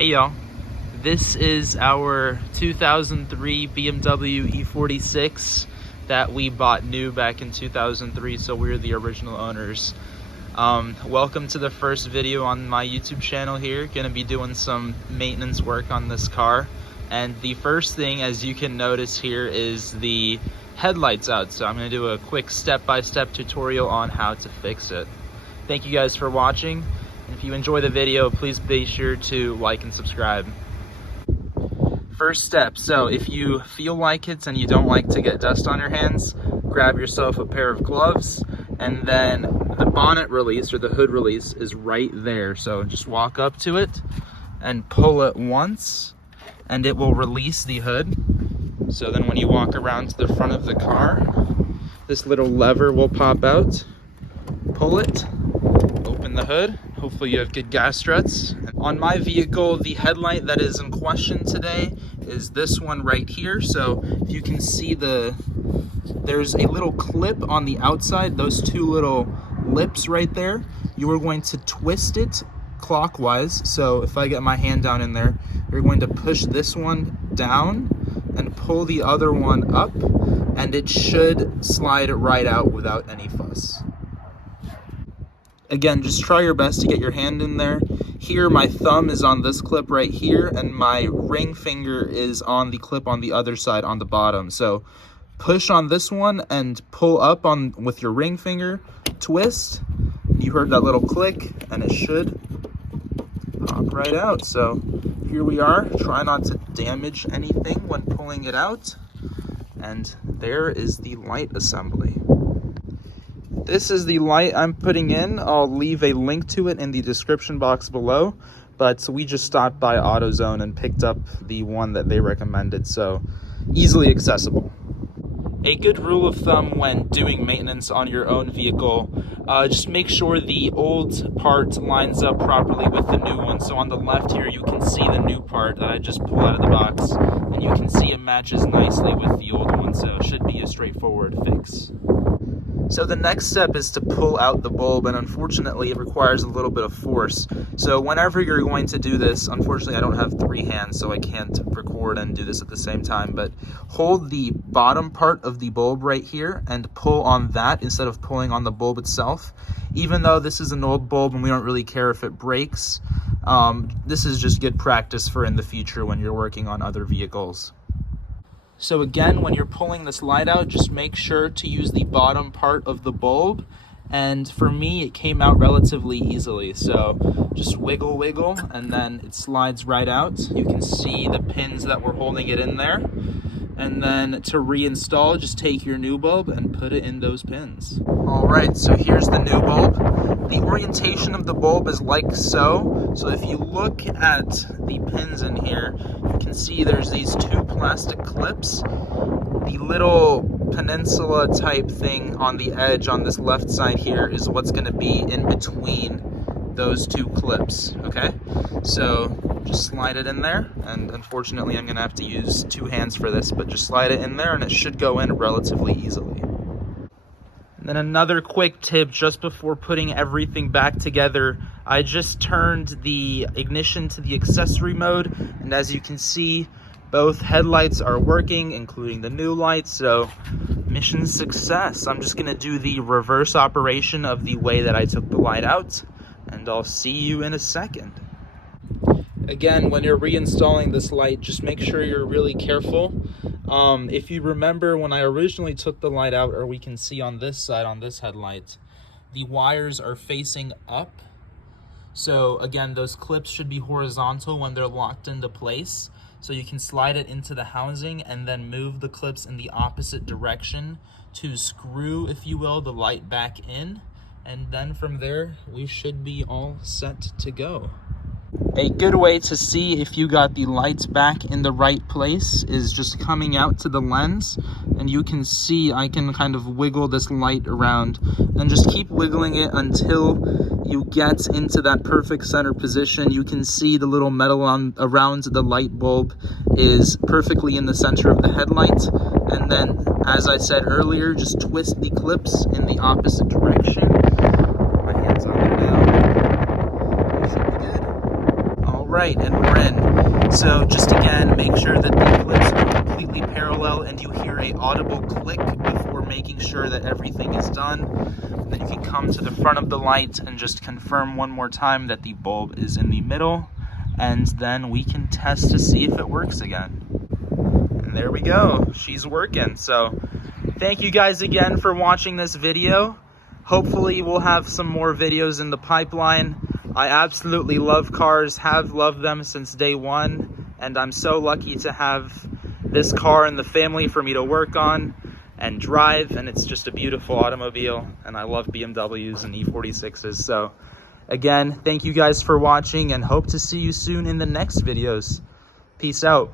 Hey y'all, this is our 2003 BMW E46 that we bought new back in 2003, so we're the original owners. Welcome to the first video on my YouTube channel here. Gonna be doing some maintenance work on this car. And the first thing, as you can notice here, is the headlights out. So I'm gonna do a quick step-by-step tutorial on how to fix it. Thank you guys for watching. If you enjoy the video, please be sure to like and subscribe. First step, so if you feel like it and you don't like to get dust on your hands, grab yourself a pair of gloves, and then the bonnet release or the hood release is right there. So just walk up to it and pull it once and it will release the hood. So then when you walk around to the front of the car, this little lever will pop out. Pull it, open the hood. Hopefully you have good gas struts. On my vehicle, the headlight that is in question today is this one right here. So if you can see there's a little clip on the outside, those two little lips right there. You are going to twist it clockwise. So if I get my hand down in there, you're going to push this one down and pull the other one up, and it should slide right out without any fuss. Again, just try your best to get your hand in there. Here, my thumb is on this clip right here, and my ring finger is on the clip on the other side on the bottom. So push on this one and pull up on with your ring finger, twist. You heard that little click, and it should pop right out. So here we are. Try not to damage anything when pulling it out. And there is the light assembly. This is the light I'm putting in. I'll leave a link to it in the description box below, but we just stopped by AutoZone and picked up the one that they recommended, so easily accessible. A good rule of thumb when doing maintenance on your own vehicle, just make sure the old part lines up properly with the new one. So on the left here, you can see the new part that I just pulled out of the box, and you can see it matches nicely with the old one, so it should be a straightforward fix. So the next step is to pull out the bulb, and unfortunately it requires a little bit of force. So whenever you're going to do this, unfortunately I don't have three hands, so I can't record and do this at the same time, but hold the bottom part of the bulb right here and pull on that instead of pulling on the bulb itself. Even though this is an old bulb and we don't really care if it breaks, this is just good practice for in the future when you're working on other vehicles. So again, when you're pulling this light out, just make sure to use the bottom part of the bulb. And for me, it came out relatively easily. So just wiggle, wiggle, and then it slides right out. You can see the pins that were holding it in there. And then to reinstall, just take your new bulb and put it in those pins. All right, so here's the new bulb. The orientation of the bulb is like so. So if you look at the pins in here, you can see there's these two plastic clips. The little peninsula type thing on the edge on this left side here is what's gonna be in between those two clips, okay? So just slide it in there, and unfortunately I'm gonna have to use two hands for this, but just slide it in there and it should go in relatively easily. And then another quick tip just before putting everything back together, I just turned the ignition to the accessory mode, and as you can see, both headlights are working, including the new lights, so mission success. I'm just gonna do the reverse operation of the way that I took the light out, and I'll see you in a second. Again, when you're reinstalling this light, just make sure you're really careful. If you remember when I originally took the light out, or we can see on this side, on this headlight, the wires are facing up. So again, those clips should be horizontal when they're locked into place. So you can slide it into the housing and then move the clips in the opposite direction to screw, if you will, the light back in. And then from there, we should be all set to go. A good way to see if you got the lights back in the right place is just coming out to the lens, and you can see I can kind of wiggle this light around and just keep wiggling it until you get into that perfect center position. You can see the little metal around the light bulb is perfectly in the center of the headlight, and then as I said earlier, just twist the clips in the opposite direction. My hands on there now. right, and we're in. So just again, make sure that the clips are completely parallel and you hear a audible click before making sure that everything is done. Then you can come to the front of the light and just confirm one more time that the bulb is in the middle, and then we can test to see if it works again. And there we go, she's working. So thank you guys again for watching this video. Hopefully we'll have some more videos in the pipeline. I absolutely love cars, have loved them since day one, and I'm so lucky to have this car in the family for me to work on and drive, and it's just a beautiful automobile, and I love BMWs and E46s. So again, thank you guys for watching, and hope to see you soon in the next videos. Peace out.